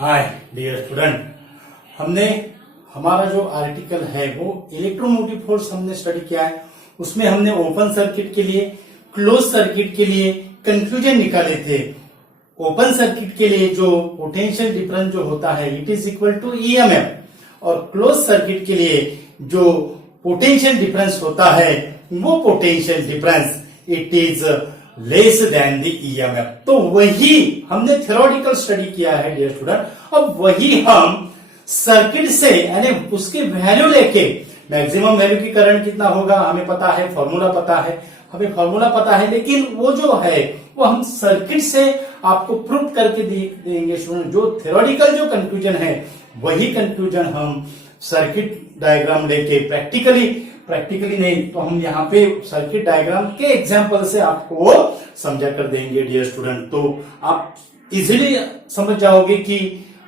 Hi dear student, हमने हमारा जो आर्टिकल है वो इलेक्ट्रोमोटिव फोर्स हमने स्टडी किया है। उसमें हमने ओपन सर्किट के लिए, क्लोज सर्किट के लिए कंफ्यूजन निकाले थे। ओपन सर्किट के लिए जो पोटेंशियल डिफरेंस जो होता है it is equal to EMF, और क्लोज सर्किट के लिए जो पोटेंशियल डिफरेंस होता है वो potential difference it is less than the EMF. तो वही हमने थ्योरेटिकल स्टडी किया है डियर स्टूडेंट। अब वही हम सर्किट से यानी उसकी वैल्यू लेके, मैक्सिमम वैल्यू की करंट कितना होगा हमें पता है, फॉर्मूला पता है, हमें फॉर्मूला पता है, लेकिन वो जो है वो हम सर्किट से आपको प्रूव करके देंगे स्टूडेंट। जो थ्योरेटिकल जो कंक्लूजन है वही कंक्लूजन हम सर्किट डायग्राम लेके प्रैक्टिकली नहीं तो हम यहाँ पे सर्किट डायग्राम के एग्जांपल से आपको समझा कर देंगे डियर स्टूडेंट। तो आप इजीली समझ जाओगे कि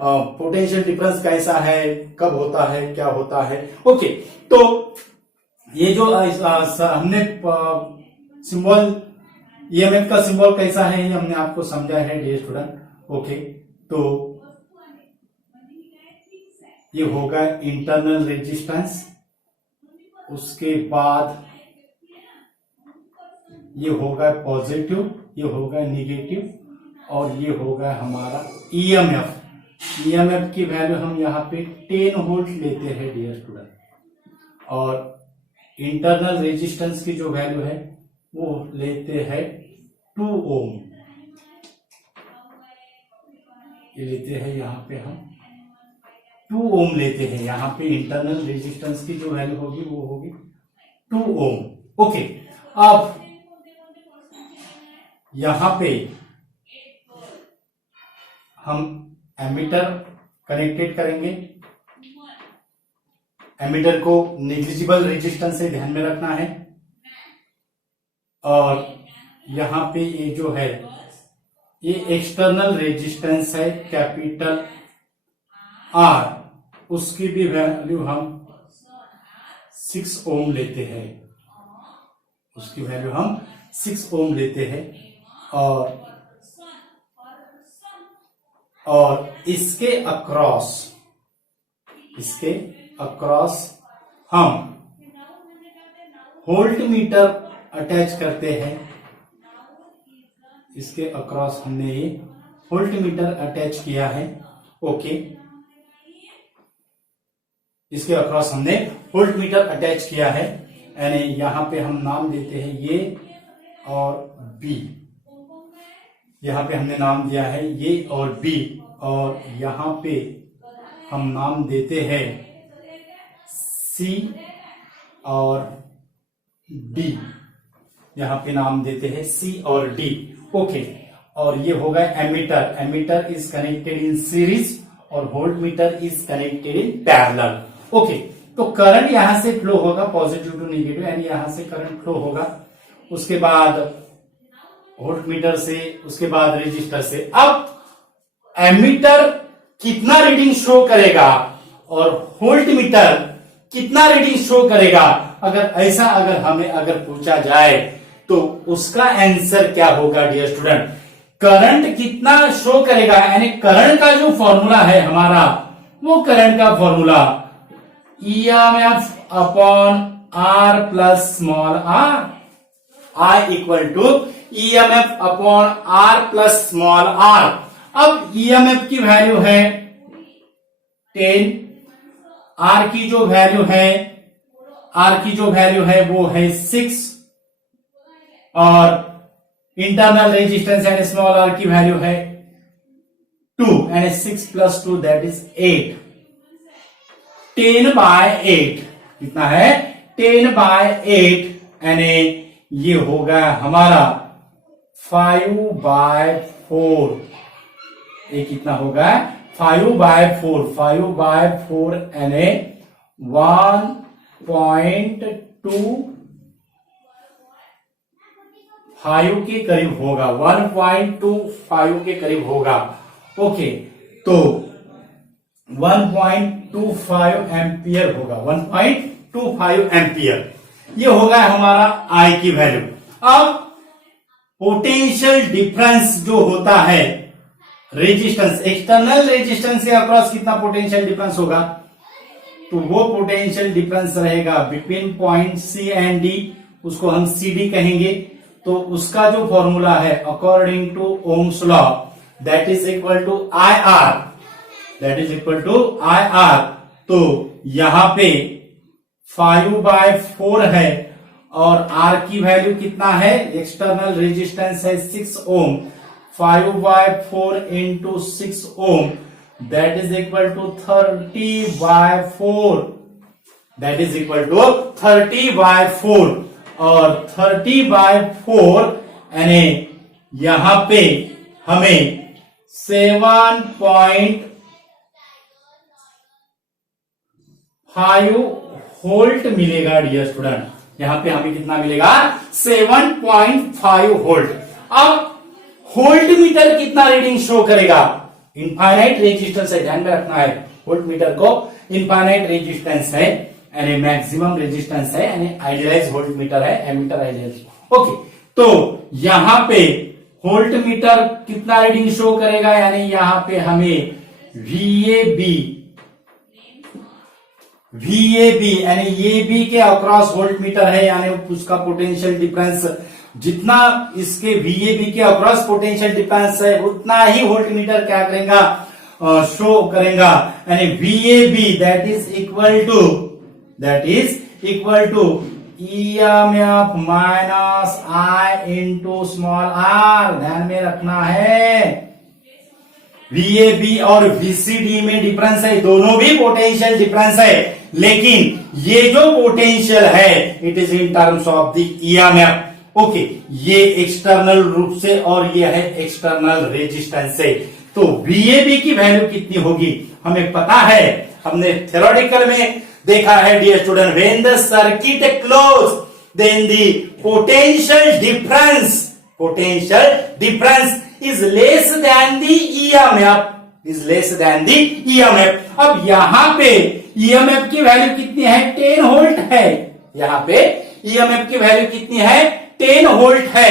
पोटेंशियल डिफरेंस कैसा है, कब होता है, क्या होता है। ओके, तो ये जो हमने सिंबल ईएमएफ का सिंबल कैसा है ये हमने आपको समझा है डियर स्टूडेंट। ओके, तो ये होगा इंटरनल रेजिस्टेंस, उसके बाद ये होगा पॉजिटिव, ये होगा निगेटिव, और ये होगा हमारा ईएमएफ। ईएमएफ की वैल्यू हम यहाँ पे 10 वोल्ट लेते हैं डियर स्टूडेंट, और इंटरनल रेजिस्टेंस की जो वैल्यू है वो लेते हैं 2 ओम। ये लेते हैं यहाँ पे हम 2 ओम लेते हैं। यहाँ पे इंटरनल रेजिस्टेंस की जो वैल्यू होगी वो होगी 2 ओम। ओके, अब यहां पे हम एमीटर कनेक्टेड करेंगे। एमीटर को नेग्लिजिबल रेजिस्टेंस से ध्यान में रखना है, और यहां पे ये जो है ये एक्सटर्नल रेजिस्टेंस है कैपिटल आर, उसकी भी वैल्यू हम 6 ओम लेते हैं। उसकी वैल्यू हम 6 ओम लेते हैं, और इसके अक्रॉस हम वोल्ट मीटर अटैच करते हैं। इसके अक्रॉस हमने ये वोल्ट मीटर अटैच किया है। ओके, इसके अक्रॉस हमने वोल्ट मीटर अटैच किया है, यानी यहां पे हम नाम देते हैं ये और बी। यहां पे हमने नाम दिया है ये और बी, और यहां पे हम नाम देते हैं सी और डी। यहां पे नाम देते हैं सी और डी। ओके, और ये होगा ammeter. Ammeter is connected in series और volt meter is connected in parallel. Okay, तो करंट यहां से फ्लो होगा पॉजिटिव टू नेगेटिव, यानी यहां से करंट फ्लो होगा, उसके बाद वोल्ट मीटर से, उसके बाद रेजिस्टर से। अब एमीटर कितना रीडिंग शो करेगा और वोल्ट मीटर कितना रीडिंग शो करेगा, अगर हमें पूछा जाए तो उसका आंसर क्या होगा डियर स्टूडेंट। करंट कितना शो करेगा, यानी करंट का जो फॉर्मूला है हमारा, वो करंट का formula EMF upon R plus small R, I equal to EMF upon R plus small R. अब ईएमएफ की वैल्यू है 10, आर की जो वैल्यू है वो है 6, और इंटरनल रेजिस्टेंस यानी स्मॉल आर की वैल्यू है 2, यानी 6 प्लस 2 दैट इज 8। 10/8 कितना है, 10/8, यानी ये होगा हमारा 5/4। ये कितना होगा 5/4, 5/4 यानी 1.25 के करीब होगा, 1.25 के करीब होगा। ओके, तो 1.25 एम्पियर होगा, 1.25 एम्पियर ये होगा हमारा आई की वैल्यू। अब पोटेंशियल डिफरेंस जो होता है रेजिस्टेंस, एक्सटर्नल रेजिस्टेंस के अक्रॉस कितना पोटेंशियल डिफरेंस होगा, तो वो पोटेंशियल डिफरेंस रहेगा between point C and D, उसको हम सी डी कहेंगे। तो उसका जो फॉर्मूला है according to Ohm's law, that is equal to I R, that is equal to I R. तो यहां पे 5/4 है और आर की वैल्यू कितना है, एक्सटर्नल रेजिस्टेंस है 6 ohm, 5/4 into 6 ohm, that is equal to 30/4, that is equal to 30/4। और 30/4 यानी यहां पे हमें 7.5 वोल्ट मिलेगा डियर स्टूडेंट। यहां पे हमें कितना मिलेगा, 7.5 वोल्ट। अब वोल्ट मीटर कितना रीडिंग शो करेगा, इनफाइनाइट रेजिस्टेंस है, ध्यान में रखना है, वोल्ट मीटर को इनफाइनाइट रेजिस्टेंस है यानी मैक्सिमम रेजिस्टेंस है, यानी आइडियलाइज वोल्ट मीटर है, एमीटर आइडियलाइज। ओके, तो यहां पे वोल्ट मीटर कितना रीडिंग शो करेगा, यानी यहां पे हमें VAB यानी ये बी के अक्रॉस वोल्ट मीटर है, यानी उसका पोटेंशियल डिफरेंस जितना इसके VAB के अक्रॉस पोटेंशियल डिफरेंस है उतना ही वोल्ट मीटर क्या करेगा, शो करेगा। यानी VAB that is equal to EMF minus I into small r, ध्यान में रखना है। VAB और VCD में डिफरेंस है, दोनों भी पोटेंशियल डिफरेंस है, लेकिन ये जो पोटेंशियल है it is in terms of the EMF। Okay, ये एक्सटर्नल रूप से और ये है एक्सटर्नल रेजिस्टेंस से। तो VAB की वैल्यू कितनी होगी हमें पता है, हमने थ्योरेटिकल में देखा है dear student, when the circuit close then the potential difference is less than the EMF, अब यहां पे EMF की वैल्यू कितनी है, 10 वोल्ट है, यहां पे EMF की वैल्यू कितनी है, 10 वोल्ट है।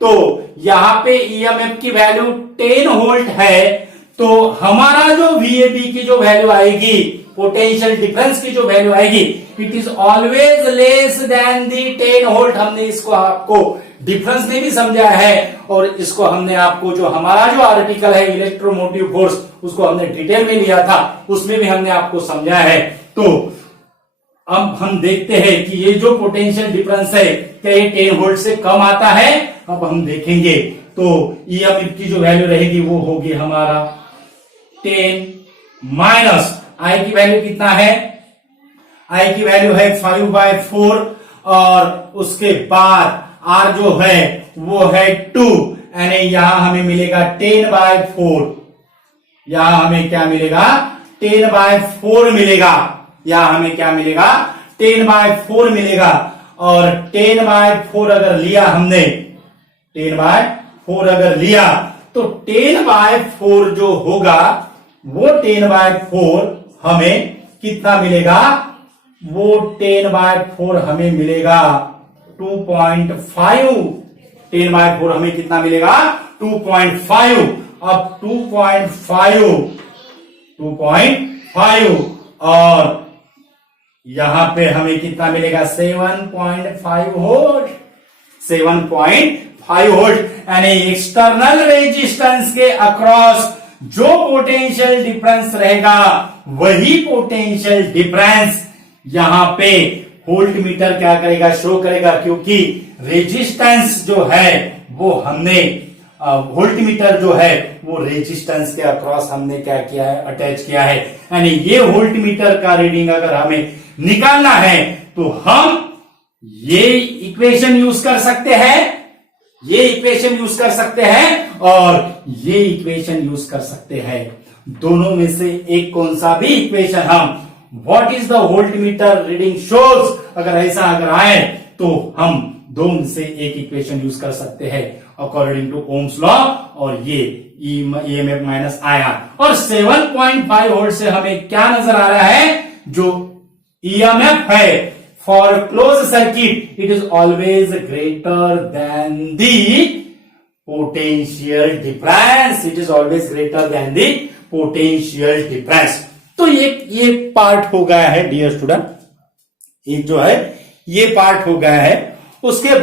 तो यहां पे EMF की वैल्यू 10 वोल्ट है, तो हमारा जो VAB की जो वैल्यू आएगी, पोटेंशियल डिफरेंस की जो वैल्यू आएगी, it is always less than the 10 volt. हमने इसको आपको डिफरेंस में भी समझा है और इसको हमने आपको जो हमारा जो आर्टिकल है इलेक्ट्रोमोटिव फोर्स, उसको हमने डिटेल में लिया था, उसमें भी हमने आपको समझा है। तो अब हम देखते हैं कि ये जो पोटेंशियल डिफरेंस है क्या ये 10 वोल्ट से कम आता है, अब हम देखेंगे। तो EMF की जो वैल्यू रहेगी वो होगी हमारा 10 माइनस I की वैल्यू कितना है, I की वैल्यू है 5/4 और उसके बाद R जो है वो है 2, यानी यहां हमें मिलेगा 10/4, यहां हमें क्या मिलेगा, 10/4 मिलेगा, यहां हमें क्या मिलेगा, 10/4 मिलेगा। और 10/4 अगर लिया हमने, 10/4 अगर लिया तो 10/4 जो होगा वो 10/4 हमें कितना मिलेगा, वो 10/4 हमें मिलेगा 2.5, 10/4 हमें कितना मिलेगा, 2.5। अब 2.5 और यहां पे हमें कितना मिलेगा, 7.5 वोल्ट, 7.5 वोल्ट, यानी एक्सटर्नल रेजिस्टेंस के अक्रॉस जो पोटेंशियल डिफरेंस रहेगा वही पोटेंशियल डिफरेंस यहां पे वोल्ट मीटर क्या करेगा, शो करेगा, क्योंकि रेजिस्टेंस जो है वो हमने वोल्ट मीटर जो है वो रेजिस्टेंस के अक्रॉस हमने क्या किया है, अटैच किया है। यानी ये वोल्ट मीटर का रीडिंग अगर हमें निकालना है तो हम ये इक्वेशन यूज कर सकते हैं, ये इक्वेशन यूज कर सकते हैं और ये इक्वेशन यूज कर सकते हैं। दोनों में से एक कौन सा भी इक्वेशन हम what is the volt meter reading shows अगर ऐसा अगर आए तो हम दो में से एक इक्वेशन यूज कर सकते हैं अकॉर्डिंग टू ओम्स लॉ और ये EMF माइनस IR। और 7.5 वोल्ट से हमें क्या नजर आ रहा है, जो EMF है for close circuit it is always greater than the potential difference, it is always greater than the potential difference. तो ये पार्ट हो गया है डियर स्टूडेंट, एक जो है ये पार्ट हो गया है। उसके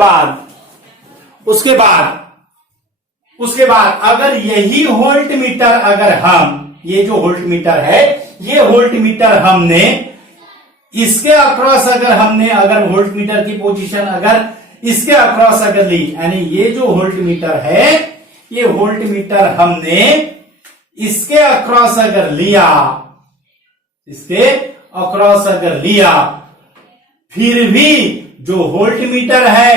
बाद अगर यही वोल्ट मीटर, अगर हम ये जो वोल्ट मीटर है, ये वोल्ट मीटर हमने इसके अक्रॉस अगर वोल्ट मीटर की पोजीशन अगर इसके अक्रॉस अगर ली, यानी ये जो वोल्ट मीटर है, ये वोल्ट मीटर हमने इसके अक्रॉस अगर लिया, फिर भी जो वोल्ट मीटर है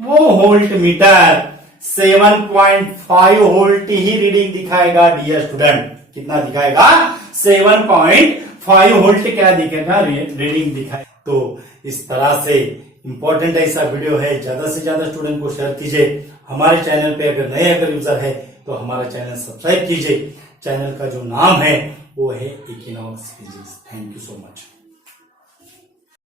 वो वोल्ट मीटर 7.5 वोल्ट ही रीडिंग दिखाएगा डियर स्टूडेंट। कितना दिखाएगा? 7.5 वोल्ट क्या दिखाएगा? रीडिंग दिखाएगा। तो इस तरह से इंपॉर्टेंट ऐसा वीडियो है, ज्यादा से ज्यादा स्टूडेंट को शेयर कीजिए। हमारे चैनल पे अगर नए यूजर है तो हमारा चैनल सब्सक्राइब कीजिए। चैनल का जो नाम है वो है equinox physics. Thank you so much.